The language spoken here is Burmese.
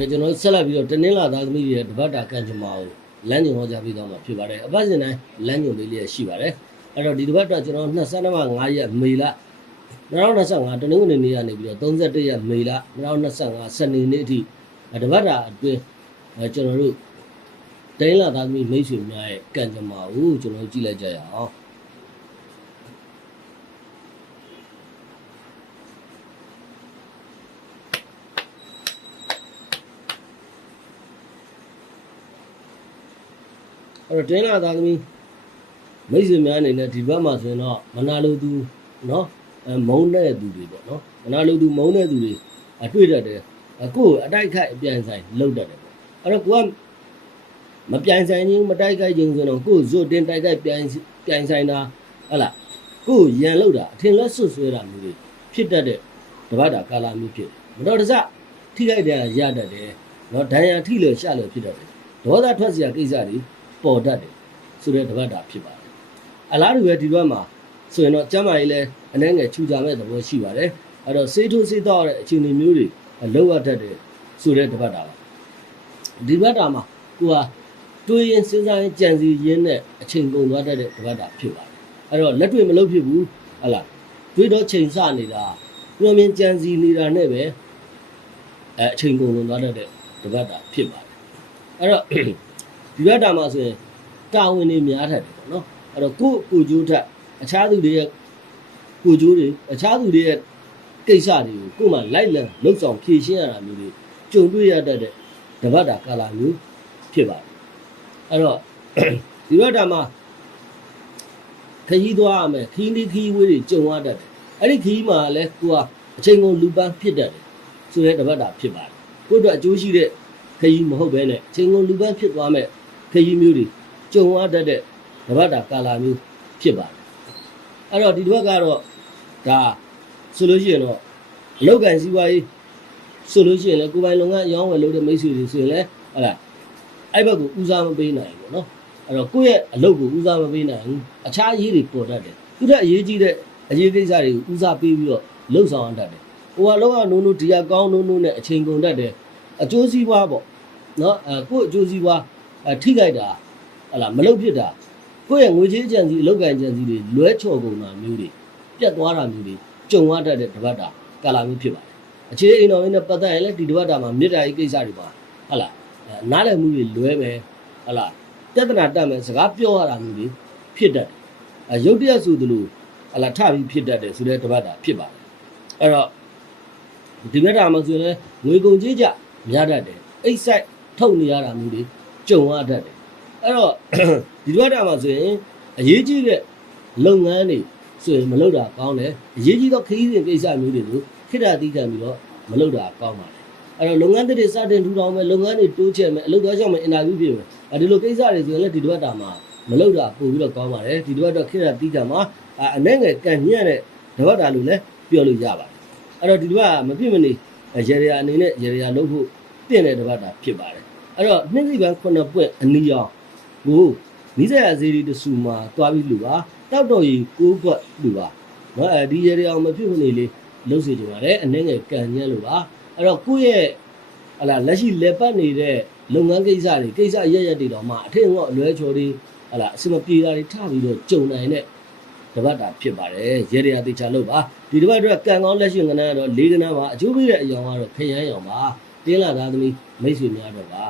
ကဲကျွန်တော်ဆက်လက်ပြီးတော့တနင်္လာသားသမီးတွေရဲ့တပတ်တာကံကြမ္မာကိုလမ်းညွှန်ဟောကြားပေးသွားမှာဖြစ်ပါတယ်အပတ်စဉ်တိုင်းလမ်းညွှန်လေးလေးရှိပါတယ်အဲ့တော့ဒီတပတ်တာကျွန်တော်25ရက်မေလ2025တနင်္ဂနွေနေ့ကနေပြီးတော့31ရက်မေလ2025စနေနေ့အထိတပတ်တာအတွင်းအဲကျွန်တော်တို့တနင်္လာသားသမီးမိတ်ဆွေများရဲ့ကံကြမ္မာကိုကျွန်တော်ကြည့်လိုက်ကြရအောင် အဲ့တော့တင်းလာသားသမီးမိတ်ဆွေများအနေနဲ့ဒီဘက်မှာဆိုရင်တော့မနာလိုသူเนาะအဲမုန်းတဲ့သူတွေပေါ့เนาะမနာလိုသူမုန်းတဲ့သူတွေအတွေ့တတ်တယ်အခုအတိုက်ခိုက်အပြန်ဆိုင်လောက်တတ်တယ်ပေါ့အဲ့တော့ကိုကမပြိုင်ဆိုင်ချင်းမတိုက်ခိုက်ချင်းဆိုတော့ကိုဇွတ်တင်တိုက်ခိုက်ပြိုင်ပြိုင်ဆိုင်တာဟုတ်လားကိုရန်လောက်တာအထင်လက်ဆွဆွဲတာမျိုးတွေဖြစ်တတ်တဲ့တပတ်တာကာလာမျိုးဖြစ်တယ်မတော်တဆထိခိုက်တယ်ရတတ်တယ်เนาะဒဏ်ရာထိလို့ရှာလို့ဖြစ်တတ်တယ်ဒေါသထွက်စရာကိစ္စတွေ ပေါ်တတ်တယ်ဆိုတဲ့တပတ်တာဖြစ်ပါတယ်အလားတူပဲဒီဘက်မှာဆိုရင်တော့ကျမ်းမာရေးလဲအနှဲငယ်ချူကြမဲ့သဘောရှိပါတယ်အဲ့တော့စေးထိုးစေးတော့တဲ့အခြေအနေမျိုးတွေလောက်ရတတ်တယ်ဆိုတဲ့တပတ်တာပါဒီဘက်တာမှာကိုကတွေးရင်စဉ်းစားရင်ကြံစီရင်းနဲ့အချိန်ကုန်သွားတတ်တဲ့တပတ်တာဖြစ်ပါတယ်အဲ့တော့လက်တွေ့မလုပ်ဖြစ်ဘူးဟတ်လားတွေးတော့ချိန်ဆနေတာညမြင်ကြံစီနေတာနဲ့ပဲအဲအချိန်ကုန်လွန်သွားတတ်တဲ့တပတ်တာဖြစ်ပါတယ်အဲ့တော့ ဒီဘက်တာမှာဆိုရင်တာဝန်တွေများထက်တယ်ပေါ့နော်အဲ့တော့ကိုယ့်ကိုကျိုးထက်အခြားသူတွေရဲ့ကိုကျိုးတွေအခြားသူတွေရဲ့ကိစ္စတွေကိုကိုယ်မှလိုက်လံလှုပ်ဆောင်ဖြည့်ရှင်းရတာမျိုးတွေကြုံတွေ့ရတတ်တဲ့တပတ်တာကာလာမျိုးဖြစ်ပါတယ်အဲ့တော့ဒီဘက်တာမှာခရီးသွားရမယ်ခီးနီးခီးဝေးတွေကြုံရတတ်တယ်အဲ့ဒီခီးမှာလည်းကိုကအချိန်ကုန်လူပန်းဖြစ်တတ်တယ်ဆိုတဲ့တပတ်တာဖြစ်ပါတယ်ကိုယ့်အတွက်အကျိုးရှိတဲ့ခရီးမဟုတ်ဘဲနဲ့အချိန်ကုန်လူပန်းဖြစ်သွားမဲ့ ခရီးမျိုးတွေကြုံရတတ်တဲ့တပတ်တာကာလာမျိုးဖြစ်ပါတယ်အဲ့တော့ဒီတစ်ပတ်ကတော့ဒါဆိုလို့ရှိရင်တော့အလောက်ကန်စည်းဝါးရေးဆိုလို့ရှိရင်လည်းကိုယ်ပိုင်လုပ်ငန်းအရောင်းဝယ်လုပ်တဲ့မိတ်ဆွေတွေဆိုရင်လည်းဟုတ်လားအဲ့ဘက်ကိုဦးစားမပေးနိုင်ဘူးเนาะအဲ့တော့ကိုယ့်ရဲ့အလုပ်ကိုဦးစားမပေးနိုင်ဘူးအခြားအရေးတွေပေါ်တတ်တယ်သူတဲ့အရေးကြီးတဲ့အရေးကိစ္စတွေကိုဦးစားပေးပြီးတော့လှုပ်ဆောင်ရတတ်တယ်ဟိုကလောကနိုးနိုးဒီကကောင်းနိုးနိုးနဲ့အချိန်ကုန်တတ်တယ်အကျိုးစီးပွားပေါ့เนาะအဲကိုယ့်အကျိုးစီးပွား အထိခိုက်တာဟလာမလုတ်ဖြစ်တာကိုယ့်ရဲ့ငွေကြေးကြံစီအလောက်ကန်ကြံစီတွေလွဲချော်ကုန်တာမျိုးတွေပြတ်သွားတာမျိုးတွေကြုံရတတ်တဲ့တပတ်တာကာလာမျိုးဖြစ်ပါတယ်အခြေအိမ်တော်ရင်းနဲ့ပတ်သက်ရင်လည်းဒီတပတ်တာမှာမြေတားရေးကိစ္စတွေပါဟလာအဲနားလည်မှုတွေလွဲမယ်ဟလာပြဿနာတက်မယ်စကားပြောရတာမျိုးတွေဖြစ်တတ်တယ်အဲရုပ်တရက်ဆိုသလိုဟလာထပြီးဖြစ်တတ်တယ်ဆိုတဲ့တပတ်တာဖြစ်ပါတယ်အဲ့တော့ဒီဘက်တာမှာဆိုရင်လည်းငွေကုန်ကြေးကြများတတ်တယ်အိတ်ဆိုင်ထုတ်နေရတာမျိုးတွေ ကြုံရတတ်တယ်အဲ့တော့ဒီတော့တာမှာဆိုရင်အရေးကြီးတဲ့လုပ်ငန်းတွေဆိုရင်မလုပ်တာကောင်းတယ်အရေးကြီးသောခရီးစဉ်ကိစ္စမျိုးတွေကိုခိတ္တတိခံပြီးတော့မလုပ်တာကောင်းပါတယ်အဲ့တော့လုပ်ငန်းတွေစတင်ထူထောင်မယ်လုပ်ငန်းတွေတိုးချဲ့မယ်အလုပ်သွားရောက်မယ်အင်တာဗျူးပြင်မယ်အဲဒီလိုကိစ္စတွေဆိုရင်လည်းဒီတော့တာမှာမလုပ်တာပို့ပြီးတော့ကောင်းပါတယ်ဒီတော့တော့ခိတ္တတိခံမှာအနဲ့ငယ်ကန်ညံ့တဲ့တော့တာလို့လည်းပြောလို့ရပါတယ်အဲ့တော့ဒီတော့မပြည့်မနေရေရအနေနဲ့ရေရလုပ်ဖို့တင့်တဲ့တပတ်တာဖြစ်ပါတယ် အဲ့တော့နှစ်စီပန်းခုနှစ်ပွင့်အနီရောင်ကိုမိစရာဇေဒီတဆူမှာတွားပြီးလူပါတောက်တော်ကြီးကိုးခွက်လူပါနော်အဲဒီရေရအောင်မဖြစ်မနေလေးလှုပ်စီကြပါလေအနှဲငယ်ကန်ညက်လို့ပါအဲ့တော့ကိုယ့်ရဲ့ဟလာလက်ရှိလက်ပတ်နေတဲ့လုပ်ငန်းကိစ္စတွေကိစ္စရက်ရက်တွေတော့မှအထင်တော့အလွဲချော်တွေဟလာအစမပြေတာတွေထပြီးတော့ကြုံနိုင်တဲ့တပတ်တာဖြစ်ပါတယ်ရေရရတေချာလို့ပါဒီတပတ်အတွက်ကံကောင်းလက်ရှိငနန်းကတော့၄ကနန်းပါအကျိုးပေးတဲ့အယောင်ကတော့ခရမ်းရောင်ပါ တင်းလာသားသမီးမိတ်ဆွေများတော့ပါ